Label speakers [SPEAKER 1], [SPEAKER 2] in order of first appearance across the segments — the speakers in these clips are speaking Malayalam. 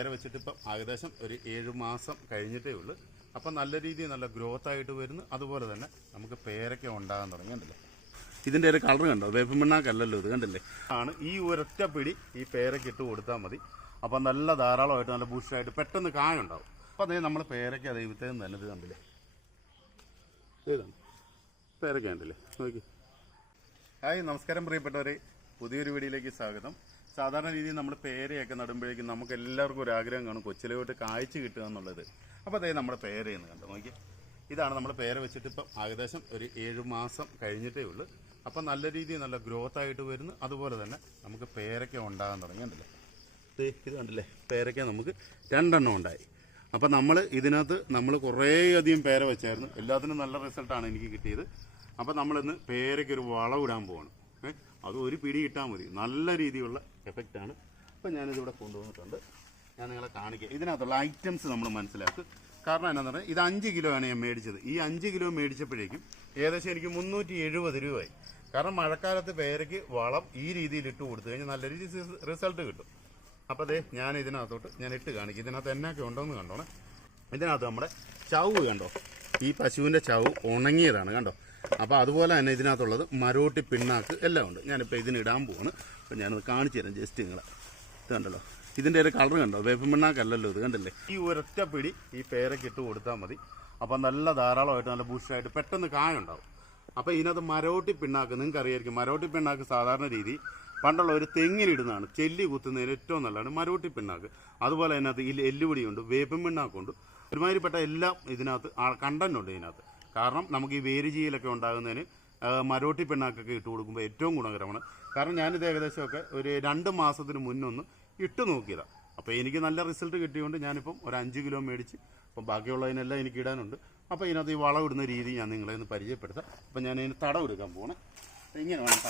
[SPEAKER 1] പേര വെച്ചിട്ട് ഇപ്പം ഏകദേശം ഒരു ഏഴ് മാസം കഴിഞ്ഞിട്ടേ ഉള്ളൂ. അപ്പം നല്ല രീതിയിൽ നല്ല ഗ്രോത്ത് ആയിട്ട് വരുന്നു. അതുപോലെ തന്നെ നമുക്ക് പേരയ്ക്ക ഉണ്ടാകാൻ തുടങ്ങി. ഇതിന്റെ ഒരു കളർ കണ്ടോ? വേപ്പിമണ്ണാക്കല്ലല്ലോ ഇത് കണ്ടല്ലേ? ആണ് ഈ ഒരൊറ്റ പിടി ഈ പേരയ്ക്ക് ഇട്ട് കൊടുത്താൽ മതി. അപ്പം നല്ല ധാരാളമായിട്ട് നല്ല ബുഷായിട്ട് പെട്ടെന്ന് കായുണ്ടാവും അപ്പം അതേ നമ്മൾ പേരയ്ക്ക ദൈവത്തെ ഇത് കണ്ടില്ലേ? ഇതാണ്. പേരയ്ക്ക കണ്ടില്ലേ? നോക്കി. ഹായ് നമസ്കാരം പ്രിയപ്പെട്ടവരെ. പുതിയൊരു വീഡിയോയിലേക്ക് സ്വാഗതം. സാധാരണ രീതിയിൽ നമ്മൾ പേരയൊക്കെ നടുമ്പോഴേക്കും നമുക്ക് എല്ലാവർക്കും ഒരു ആഗ്രഹം കാണും കൊച്ചിലോട്ട് കാഴ്ച കിട്ടുക എന്നുള്ളത്. അപ്പോൾ അതായത് നമ്മുടെ പേരയെന്ന് കണ്ടു നോക്കി ഇതാണ് നമ്മൾ പേര വെച്ചിട്ട് ഇപ്പം ഏകദേശം ഒരു ഏഴ് മാസം കഴിഞ്ഞിട്ടേ ഉള്ളൂ. അപ്പം നല്ല രീതിയിൽ നല്ല ഗ്രോത്ത് ആയിട്ട് വരുന്നു. അതുപോലെ തന്നെ നമുക്ക് പേരയ്ക്ക ഉണ്ടാകാൻ തുടങ്ങി കണ്ടില്ലേ? ഇത് കണ്ടില്ലേ? പേരയ്ക്ക നമുക്ക് രണ്ടെണ്ണം ഉണ്ടായി. അപ്പം നമ്മൾ ഇതിനകത്ത് നമ്മൾ കുറേയധികം പേര വെച്ചായിരുന്നു. എല്ലാത്തിനും നല്ല റിസൾട്ടാണ് എനിക്ക് കിട്ടിയത്. അപ്പം നമ്മളിന്ന് പേരയ്ക്ക് ഒരു വളം ഇടാൻ പോവാണ്. അത് ഒരു പിടി ഇട്ടാൽ മതി. നല്ല രീതിയിലുള്ള എഫക്റ്റാണ് അപ്പം ഞാനിതിവിടെ കൊണ്ടുവന്നിട്ടുണ്ട്. ഞാൻ നിങ്ങളെ കാണിക്കാം. ഇതിനകത്തുള്ള ഐറ്റംസ് നമ്മൾ മനസ്സിലാക്കും. കാരണം എന്താണെന്ന് പറഞ്ഞാൽ ഇത് അഞ്ച് കിലോ ആണ് ഞാൻ മേടിച്ചത്. ഈ അഞ്ച് കിലോ മേടിച്ചപ്പോഴേക്കും ഏകദേശം എനിക്ക് മുന്നൂറ്റി എഴുപത് രൂപയായി. കാരണം മഴക്കാലത്ത് പേരയ്ക്ക് വളം ഈ രീതിയിൽ ഇട്ട് കൊടുത്തു കഴിഞ്ഞാൽ നല്ല രീതിയിൽ റിസൾട്ട് കിട്ടും. അപ്പോൾ അതെ ഞാൻ ഇതിനകത്തോട്ട് ഞാൻ ഇട്ട് കാണിക്കും. ഇതിനകത്ത് എന്നൊക്കെ ഉണ്ടോയെന്ന് കണ്ടോണേ. ഇതിനകത്ത് നമ്മുടെ ചവ് കണ്ടോ? ഈ പശുവിന്റെ ചവ് ഉണങ്ങിയതാണ് കണ്ടോ? അപ്പോൾ അതുപോലെ തന്നെ ഇതിനകത്തുള്ളത് മരോട്ടി പിണ്ണാക്ക് എല്ലാം ഉണ്ട്. ഞാനിപ്പോൾ ഇതിനിടാൻ പോവാണ്. അപ്പോൾ ഞാനത് കാണിച്ചു തരാം ജസ്റ്റ് നിങ്ങളെ. ഇത് കണ്ടല്ലോ. ഇതിന്റെ ഒരു കളർ കണ്ടോ? വേപ്പ് പിണ്ണാക്കല്ലല്ലോ ഇത് കണ്ടില്ലേ? ഈ ഒരൊറ്റ പിടി ഈ പേരയ്ക്ക് ഇട്ട് കൊടുത്താൽ മതി. അപ്പോൾ നല്ല ധാരാളമായിട്ട് നല്ല ബുഷായിട്ട് പെട്ടെന്ന് കായുണ്ടാവും. അപ്പോൾ ഇതിനകത്ത് മരോട്ടി പിണ്ണാക്ക് നിങ്ങൾക്ക് അറിയായിരിക്കും. മരോട്ടി പിണ്ണാക്ക് സാധാരണ രീതി പണ്ടുള്ള ഒരു തെങ്ങിലിടുന്നതാണ്. ചെല്ലി കുത്തുന്നതിന് ഏറ്റവും നല്ലതാണ് മരോട്ടി പിണ്ണാക്ക്. അതുപോലെ അതിനകത്ത് ഈ എല്ലുപൊടിയുണ്ട് വേപ്പിൻ പിണ്ണാക്കുണ്ട്. ഒരുമാതിരിപ്പെട്ട എല്ലാം ഇതിനകത്ത് കണ്ടന്റ് ഉണ്ട് ഇതിനകത്ത്. കാരണം നമുക്ക് ഈ വേരുചീലൊക്കെ ഉണ്ടാകുന്നതിന് മരോട്ടി പിണ്ണാക്കൊക്കെ ഇട്ട് കൊടുക്കുമ്പോൾ ഏറ്റവും ഗുണകരമാണ്. കാരണം ഞാനിത് ഏകദേശമൊക്കെ ഒരു രണ്ട് മാസത്തിന് മുന്നൊന്ന് ഇട്ട് നോക്കിയതാണ് അപ്പോൾ എനിക്ക് നല്ല റിസൾട്ട് കിട്ടിയതുകൊണ്ട് ഞാനിപ്പം ഒരു അഞ്ച് കിലോ മേടിച്ച് അപ്പം ബാക്കിയുള്ളതിനെല്ലാം എനിക്ക് ഇടാനുണ്ട്. അപ്പോൾ ഇതിനകത്ത് ഈ വളം ഇടുന്ന രീതി ഞാൻ നിങ്ങളെ ഒന്ന് പരിചയപ്പെടുത്താം. അപ്പം ഞാൻ ഇതിന് തടം പോകണം ഇങ്ങനെ വേണം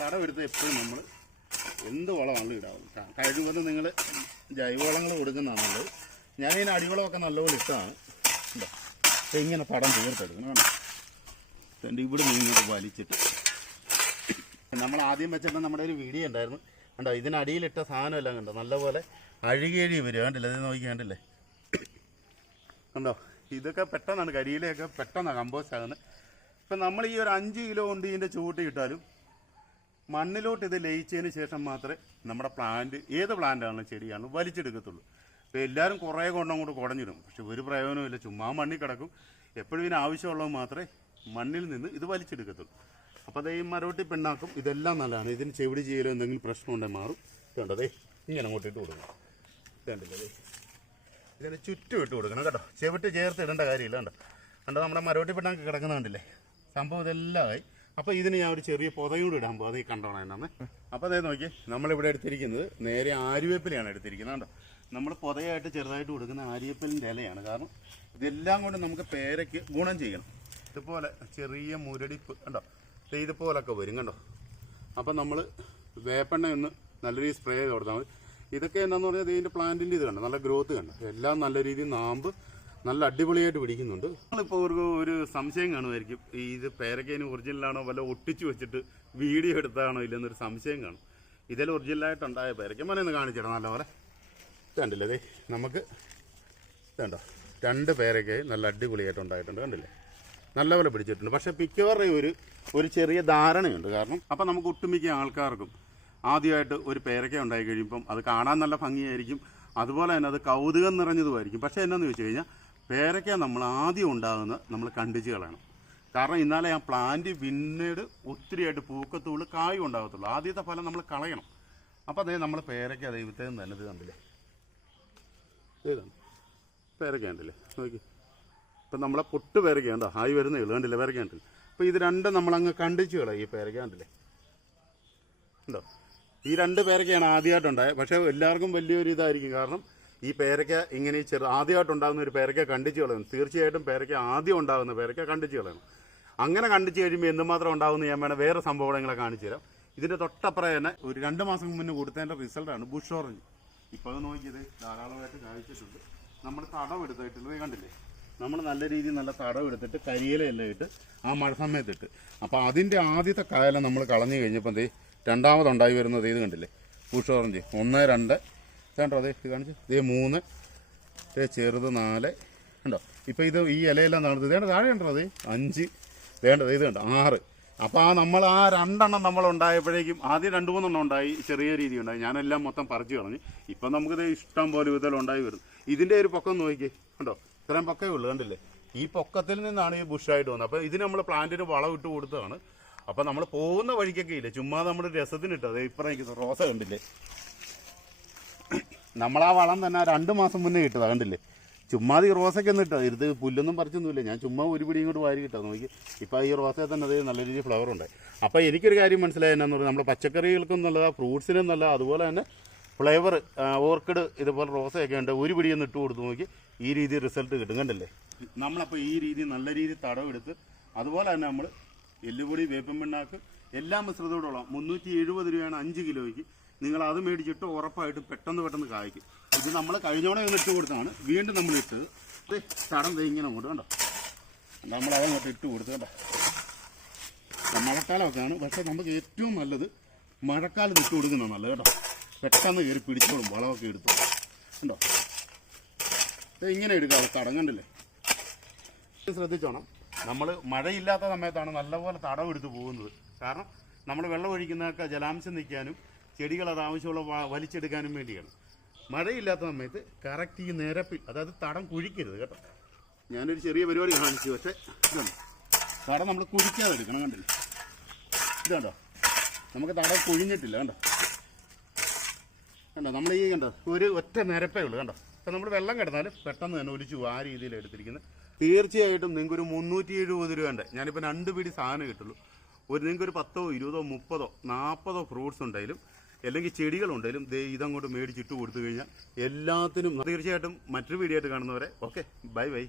[SPEAKER 1] തടം എടുത്ത് എപ്പോഴും നമ്മൾ എന്ത് വളമാണല്ലോ ഇടാവും ക- കഴിവതും നിങ്ങൾ ജൈവവളങ്ങൾ കൊടുക്കുന്നതാണല്ലോ. ഞാനതിന് അടിവളമൊക്കെ നല്ലപോലെ ഇഷ്ടമാണ് ഇതാ. ഇങ്ങനെ പടം തീർത്തെടുക്കണം കണ്ടോ ഇവിടെ നിന്ന് ഇങ്ങോട്ട് വലിച്ചിട്ട്. നമ്മൾ ആദ്യം വെച്ചപ്പോൾ നമ്മുടെ ഒരു വീഡിയോ ഉണ്ടായിരുന്നു. കണ്ടോ ഇതിനടിയിലിട്ട സാധനമെല്ലാം കണ്ടോ? നല്ലപോലെ അഴുകേഴി വരും കണ്ടില്ലേ? ഇത് നോക്കി കണ്ടില്ലേ? കണ്ടോ? ഇതൊക്കെ പെട്ടെന്നാണ് കരിയിലൊക്കെ പെട്ടെന്നാണ് കമ്പോസ്റ്റ് ആകുന്നത്. ഇപ്പം നമ്മൾ ഈ ഒരു അഞ്ച് കിലോ കൊണ്ട് ഇതിന്റെ ചൂട്ട് ഇട്ടാലും മണ്ണിലോട്ട് ഇത് ലയിച്ചതിന് ശേഷം മാത്രമേ നമ്മുടെ പ്ലാന്റ് ഏത് പ്ലാന്റ് ആണെങ്കിലും ചെടിയാണ് വലിച്ചെടുക്കത്തുള്ളൂ. എല്ലാവരും കുറേ കൊണ്ടും അങ്ങോട്ട് കുടഞ്ഞിടും. പക്ഷെ ഒരു പ്രയോജനമില്ല ചുമ്മാ മണ്ണിൽ കിടക്കും. എപ്പോഴും ഇതിന് ആവശ്യമുള്ളത് മാത്രമേ മണ്ണിൽ നിന്ന് ഇത് വലിച്ചെടുക്കത്തുള്ളൂ. അപ്പോൾ അതേ ഈ മരോട്ടി പിണ്ണാക്കും ഇതെല്ലാം നല്ലതാണ്. ഇതിന് ചെവിടി ചെയ്യലോ എന്തെങ്കിലും പ്രശ്നം ഉണ്ടെങ്കിൽ മാറും വേണ്ടതേ ഇങ്ങനെ അങ്ങോട്ട് ഇട്ട് കൊടുക്കണം. ഇതുണ്ടല്ലോ ദേ. ഇതിന് ചുറ്റും ഇട്ട് കൊടുക്കണം കേട്ടോ. ചെവിട്ട് ചേർത്ത് ഇടേണ്ട കാര്യമില്ല കേട്ടോ കണ്ടോ നമ്മുടെ മരോട്ടി പിണ്ണാക്ക് കിടക്കുന്ന കണ്ടില്ലേ? സംഭവം ഇതെല്ലാം ആയി. അപ്പോൾ ഇതിന് ഞാൻ ഒരു ചെറിയ പുതയോട് ഇടാൻ പോകും അത് ഈ എന്നാണ് അപ്പോൾ അതേ നോക്കി നമ്മളിവിടെ എടുത്തിരിക്കുന്നത് നേരെ ആര്യവേപ്പിലെയാണ് എടുത്തിരിക്കുന്നത് കണ്ടോ? നമ്മൾ പുതയായിട്ട് ചെറുതായിട്ട് കൊടുക്കുന്ന ആര്യപ്പലിന്റെ ഇലയാണ്. കാരണം ഇതെല്ലാം കൊണ്ട് നമുക്ക് പേരയ്ക്ക് ഗുണം ചെയ്യണം. ഇതുപോലെ ചെറിയ മുരടിപ്പ് കണ്ടോ? ഇതുപോലൊക്കെ വരും കണ്ടോ? അപ്പം നമ്മൾ വേപ്പെണ്ണ ഒന്ന് നല്ല രീതിയിൽ സ്പ്രേ ചെയ്ത് കൊടുത്താൽ മതി. ഇതൊക്കെ എന്താണെന്ന് പറഞ്ഞാൽ ഇതിന്റെ പ്ലാന്റിന്റെ ഇത് കണ്ടോ? നല്ല ഗ്രോത്ത് കണ്ടോ? എല്ലാം നല്ല രീതിയിൽ നാമ്പ് നല്ല അടിപൊളിയായിട്ട് പിടിക്കുന്നുണ്ട്. നമ്മളിപ്പോൾ ഒരു ഒരു സംശയം കാണുമായിരിക്കും. ഇത് പേരക്കേന് ഒറിജിനലാണോ വല്ല ഒട്ടിച്ചു വെച്ചിട്ട് വീഡിയോ എടുത്താണോ? ഇല്ലെന്നൊരു സംശയം കാണും. ഇതിൽ ഒറിജിനലായിട്ടുണ്ടായ പേരയ്ക്ക്. മനെ ഒന്ന് കാണിച്ചിടാം നല്ലപോലെ. ഇത് കണ്ടില്ലേ ദേ നമുക്ക് ഇതുണ്ടോ രണ്ട് പേരൊക്കെ നല്ല അടിപൊളിയായിട്ട് ഉണ്ടായിട്ടുണ്ട് കണ്ടില്ലേ? നല്ലപോലെ പിടിച്ചിട്ടുണ്ട്. പക്ഷേ മിക്കവാറും ഒരു ഒരു ചെറിയ ധാരണയുണ്ട് കാരണം അപ്പം നമുക്ക് ഒട്ടുമിക്ക ആൾക്കാർക്കും ആദ്യമായിട്ട് ഒരു പേരക്ക ഉണ്ടായി കഴിയുമ്പം അത് കാണാൻ നല്ല ഭംഗിയായിരിക്കും. അതുപോലെ തന്നെ അത് കൗതുകം നിറഞ്ഞതുമായിരിക്കും. പക്ഷേ എന്നാന്ന് ചോദിച്ചു കഴിഞ്ഞാൽ പേരക്ക നമ്മൾ ആദ്യം ഉണ്ടാകുന്ന നമ്മൾ കണ്ടിച്ച് കളയണം കാരണം ഇന്നാലേ ആ പ്ലാന്റ് പിന്നീട് ഒത്തിരിയായിട്ട് പൂക്കത്തുള്ളൂ കായും ഉണ്ടാകത്തുള്ളൂ. ആദ്യത്തെ ഫലം നമ്മൾ കളയണം. അപ്പോൾ അതേ നമ്മൾ പേരക്ക ദൈവത്തെ നല്ലത് കണ്ടില്ലേ? ഏതാണ് പേരക്കയുണ്ടല്ലേ? നോക്കി. ഇപ്പം നമ്മളെ പൊട്ട് പേരക്ക ഉണ്ടോ ആയി വരുന്നേ ഉള്ളൂ. കണ്ടില്ലേ? പേരക്ക ഉണ്ടല്ലേ അപ്പോൾ ഇത് രണ്ടും നമ്മളങ്ങ് കണ്ടിച്ച് കളയും ഈ പേരക്കാണ്ടില്ലേ ഉണ്ടോ ഈ രണ്ട് പേരക്കയാണ് ആദ്യമായിട്ടുണ്ടായത്. പക്ഷേ എല്ലാവർക്കും വലിയൊരു ഇതായിരിക്കും. കാരണം ഈ പേരക്ക ഇങ്ങനെ ചെറു ആദ്യമായിട്ടുണ്ടാകുന്ന ഒരു പേരക്ക കണ്ടിച്ച് കളയണം. തീർച്ചയായിട്ടും പേരക്ക ആദ്യം ഉണ്ടാകുന്ന പേരക്ക കണ്ടിച്ച് കളയണം. അങ്ങനെ കണ്ടിച്ച് കഴിയുമ്പോൾ എന്തുമാത്രം ഉണ്ടാകുന്ന ഞാൻ വേണം വേറെ സംഭവങ്ങളെ കാണിച്ചു തരാം. ഇതിന്റെ തൊട്ടപ്പുറം തന്നെ ഒരു രണ്ട് മാസം മുന്നേ കൊടുത്തതിന്റെ റിസൾട്ടാണ് ബുഷ് ഓറഞ്ച്. ഇപ്പോൾ അത് നോക്കിയത് ധാരാളമായിട്ട് കാഴ്ചിട്ടുണ്ട് നമ്മൾ തടം എടുത്തിട്ടുള്ളത് കണ്ടില്ലേ? നമ്മൾ നല്ല രീതിയിൽ നല്ല തടം എടുത്തിട്ട് കരിയിലെല്ലാം ഇട്ട് ആ മഴ സമയത്തിട്ട്. അപ്പോൾ അതിന്റെ ആദ്യത്തെ കായല നമ്മൾ കളഞ്ഞു കഴിഞ്ഞപ്പോൾ ദേ രണ്ടാമതുണ്ടായി വരുന്നത് ഇത് കണ്ടില്ലേ? Bush orange. ഒന്ന് രണ്ട്. കണ്ടോ അതെ ഇത് കാണിച്ചു? ഇതേ മൂന്ന്. ചെറുത് നാല്. കണ്ടോ? ഇപ്പോൾ ഇത് ഈ ഇലയെല്ലാം നടന്നത് ഇതേണ്ട താഴെ കണ്ടോ അത് അഞ്ച്. വേണ്ടത് ഇത് കണ്ടോ? ആറ്. അപ്പോൾ ആ നമ്മൾ ആ രണ്ടെണ്ണം നമ്മൾ ഉണ്ടായപ്പോഴേക്കും ആദ്യം രണ്ട് മൂന്നെണ്ണം ഉണ്ടായി ചെറിയ രീതി ഉണ്ടായി. ഞാനെല്ലാം മൊത്തം പറിച്ചു കളഞ്ഞു. ഇപ്പം നമുക്കിത് ഇഷ്ടം പോലെ വിധം ഉണ്ടായി വരുന്നു. ഇതിന്റെ ഒരു പൊക്കം നോക്കിക്കേ. കണ്ടോ? ഇത്രയും പൊക്കേ ഉള്ളൂ കണ്ടില്ലേ? ഈ പൊക്കത്തിൽ നിന്നാണ് ഈ ബുഷായിട്ട് വന്നത്. അപ്പോൾ ഇതിന് നമ്മൾ പ്ലാന്റിന് വളം ഇട്ട് കൊടുത്തതാണ്. അപ്പോൾ നമ്മൾ പോകുന്ന വഴിക്കൊക്കെ ഇല്ല? ചുമ്മാ നമ്മൾ രസത്തിന് ഇട്ടത് എനിക്ക് റോസ കണ്ടില്ലേ? നമ്മളാ വളം തന്നെ ആ രണ്ട് മാസം മുന്നേ കിട്ടുന്നത് കണ്ടില്ലേ? ചുമ്മാ റോസൊക്കെ ഒന്നും ഇട്ടാ. ഇത് പുല്ലൊന്നും പറിച്ചൊന്നുമില്ല. ഞാൻ ചുമ്മാ ഒരു പിടി ഇങ്ങോട്ട് വാരി കിട്ടാം നോക്കി. ഇപ്പം ഈ റോസേ തന്നെ അത് നല്ല രീതിയിൽ ഫ്ലവർ ഉണ്ടായി അപ്പോൾ എനിക്കൊരു കാര്യം മനസ്സിലായി എന്നാന്ന് പറഞ്ഞാൽ നമ്മുടെ പച്ചക്കറികൾക്കും നല്ലതാണ് ഫ്രൂട്ട്സിനും നല്ല അതുപോലെ തന്നെ ഫ്ലേവർ ഓർക്കിഡ് ഇതുപോലെ റോസയൊക്കെ ഉണ്ട്. ഒരു പിടി ഒന്ന് ഇട്ട് കൊടുത്ത് നോക്കി. ഈ രീതി റിസൾട്ട് കിട്ടും. കണ്ടല്ലേ? നമ്മളപ്പോൾ ഈ രീതി നല്ല രീതിയിൽ തടവെടുത്ത് അതുപോലെ തന്നെ നമ്മൾ എല്ലുപൊടി വേപ്പം പിണ്ണാക്ക് എല്ലാം മിശ്രിതത്തോടുള്ള മുന്നൂറ്റി എഴുപത് രൂപയാണ് അഞ്ച് കിലോയ്ക്ക്. നിങ്ങൾ അത് മേടിച്ചിട്ട് ഉറപ്പായിട്ട് പെട്ടെന്ന് പെട്ടെന്ന് കായ്ക്കും. ഇത് നമ്മൾ കഴിഞ്ഞോടെ ഒന്ന് ഇട്ട് കൊടുത്താണ് വീണ്ടും നമ്മൾ ഇട്ട് തടം ഇങ്ങനെ അങ്ങോട്ട് കണ്ടോ? നമ്മൾ അതങ്ങോട്ട് ഇട്ട് കൊടുത്തു കണ്ടോ? മഴക്കാലമൊക്കെയാണ്. പക്ഷെ നമുക്ക് ഏറ്റവും നല്ലത് മഴക്കാലം ഇട്ട് കൊടുക്കുന്നത് നല്ലത് കേട്ടോ. പെട്ടെന്ന് കയറി പിടിച്ചോളും വളമൊക്കെ എടുത്തു. കണ്ടോ? ഇങ്ങനെ എടുക്കാം തടം കണ്ടില്ലേ? ശ്രദ്ധിച്ചോണം നമ്മൾ മഴയില്ലാത്ത സമയത്താണ് നല്ലപോലെ തടം എടുത്ത് പോകുന്നത്. കാരണം നമ്മൾ വെള്ളം ഒഴിക്കുന്നതൊക്കെ ജലാംശം നിൽക്കാനും ചെടികൾ അത് ആവശ്യമുള്ള വലിച്ചെടുക്കാനും വേണ്ടിയാണ്. മഴയില്ലാത്ത സമയത്ത് കറക്റ്റ് ഈ നിരപ്പിൽ അതായത് തടം കുഴിക്കരുത് കേട്ടോ. ഞാനൊരു ചെറിയ പരിപാടി കാണിച്ചു പക്ഷേ ഇതുണ്ട് തടം നമ്മൾ കുഴിക്കാതെ എടുക്കണം കണ്ടില്ല? ഇത് കണ്ടോ നമുക്ക് തടം കുഴിഞ്ഞിട്ടില്ല കണ്ടോ? കണ്ടോ? നമ്മൾ ഈ കണ്ടോ? ഒരു ഒറ്റ നിരപ്പേ ഉള്ളൂ കണ്ടോ? അപ്പം നമ്മൾ വെള്ളം കിടന്നാൽ പെട്ടെന്ന് തന്നെ ഒലിച്ചു ആ രീതിയിൽ എടുത്തിരിക്കുന്നത്. തീർച്ചയായിട്ടും നിങ്ങൾക്ക് ഒരു മുന്നൂറ്റി എഴുപത് രൂപ ഉണ്ട്. ഞാനിപ്പോൾ രണ്ട് പിടി സാധനം കിട്ടുള്ളൂ ഒരു നിങ്ങൾക്ക് ഒരു പത്തോ ഇരുപതോ മുപ്പതോ നാൽപ്പതോ ഫ്രൂട്ട്സ് ഉണ്ടെങ്കിലും അല്ലെങ്കിൽ ചെടികളുണ്ടെങ്കിലും ദേ ഇതങ്ങോട്ട് മേടിച്ചിട്ട് കൊടുത്തു കഴിഞ്ഞാൽ എല്ലാത്തിനും തീർച്ചയായിട്ടും മറ്റൊരു വീഡിയോ ആയിട്ട് കാണുന്നവരെ ഓക്കെ ബൈ ബൈ.